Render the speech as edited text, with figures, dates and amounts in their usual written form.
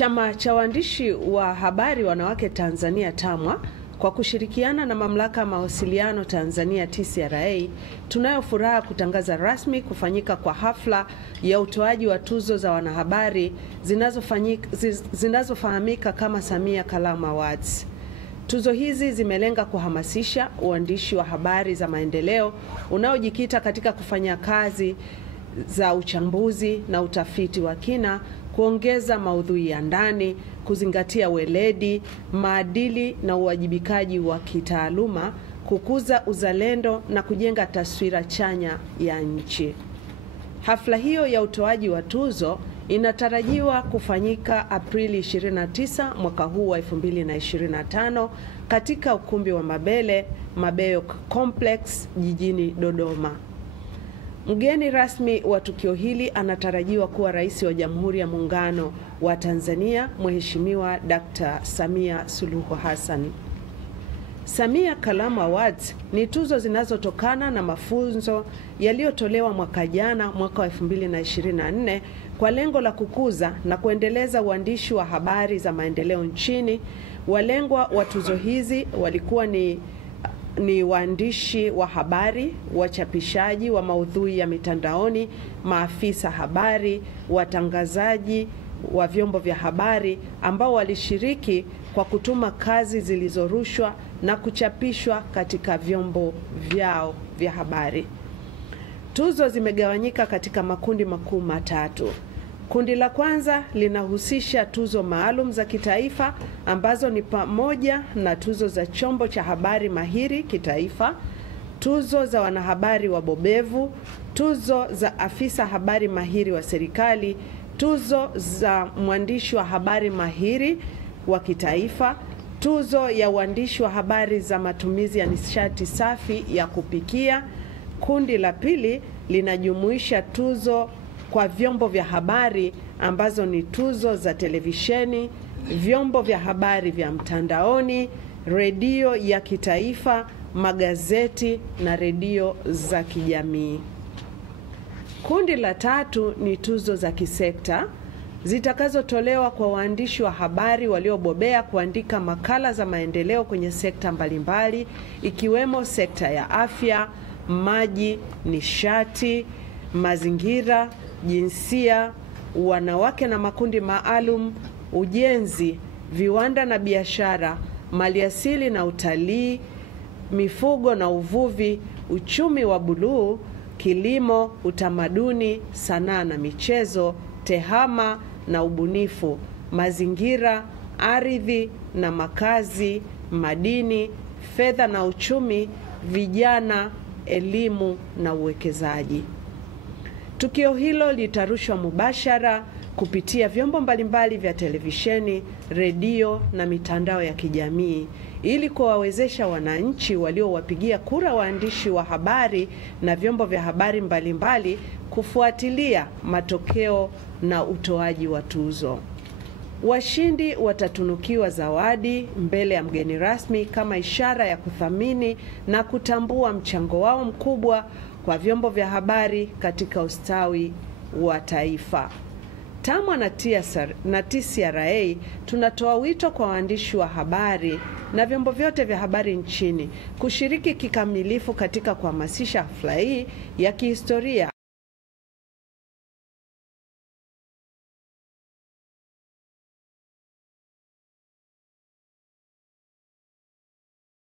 Chama cha waandishi wa habari wanawake Tanzania TAMWA kwa kushirikiana na mamlaka ya mawasiliano Tanzania TCRA tunayo furaha kutangaza rasmi kufanyika kwa hafla ya utoaji wa tuzo za wanahabari zinazofahamika kama Samia Kalamu Awards. Tuzo hizi zimelenga kuhamasisha uandishi wa habari za maendeleo unaojikita katika kufanya kazi za uchambuzi na utafiti wa kina, kuongeza maudhui ya ndani, kuzingatia weledi, maadili na uwajibikaji wa kitaaluma, kukuza uzalendo na kujenga taswira chanya ya nchi. Hafla hiyo ya utoaji wa tuzo inatarajiwa kufanyika Aprili 29 mwaka huu wa 2025 katika ukumbi wa Mabeyo Complex jijini Dodoma. Mgeni rasmi wa tukio hili anatarajiwa kuwa Rais wa Jamhuri ya Muungano wa Tanzania, Mheshimiwa Dr. Samia Suluhu Hassan. Samia Kalamu Awards ni tuzo zinazotokana na mafunzo yaliyotolewa mwaka jana, mwaka wa 2024, kwa lengo la kukuza na kuendeleza uandishi wa habari za maendeleo nchini. Walengwa wa tuzo hizi walikuwa ni waandishi wa habari, wachapishaji wa maudhui ya mitandaoni, maafisa habari, watangazaji wa vyombo vya habari ambao walishiriki kwa kutuma kazi zilizorushwa na kuchapishwa katika vyombo vyao vya habari. Tuzo zimegawanyika katika makundi makuu matatu. Kundi la kwanza linahusisha tuzo maalum za kitaifa ambazo ni pamoja na tuzo za chombo cha habari mahiri kitaifa, tuzo za wanahabari wabobevu, tuzo za afisa habari mahiri wa serikali, tuzo za mwandishi wa habari mahiri wa kitaifa, tuzo ya uandishi wa habari za matumizi ya nishati safi ya kupikia. Kundi la pili linajumuisha tuzo kwa vyombo vya habari ambazo ni tuzo za televisheni, vyombo vya habari vya mtandaoni, redio ya kitaifa, magazeti na redio za kijamii. Kundi la tatu ni tuzo za kisekta zitakazotolewa kwa waandishi wa habari waliobobea kuandika makala za maendeleo kwenye sekta mbalimbali, ikiwemo sekta ya afya, maji, nishati, mazingira, jinsia, wanawake na makundi maalum, ujenzi, viwanda na biashara, maliasili na utalii, mifugo na uvuvi, uchumi wa buluu, kilimo, utamaduni, sanaa na michezo, tehama na ubunifu, mazingira, ardhi na makazi, madini, fedha na uchumi, vijana, elimu na uwekezaji. Tukio hilo litarushwa mubashara kupitia vyombo mbalimbali vya televisheni, redio na mitandao ya kijamii ili kuwawezesha wananchi waliowapigia kura waandishi wa habari na vyombo vya habari mbalimbali kufuatilia matokeo na utoaji wa tuzo. Washindi watatunukiwa zawadi mbele ya mgeni rasmi kama ishara ya kuthamini na kutambua mchango wao mkubwa kwa vyombo vya habari katika ustawi wa taifa. TAMWA na TCRA tunatoa wito kwa waandishi wa habari na vyombo vyote vya habari nchini kushiriki kikamilifu katika kuhamasisha hafla hii ya kihistoria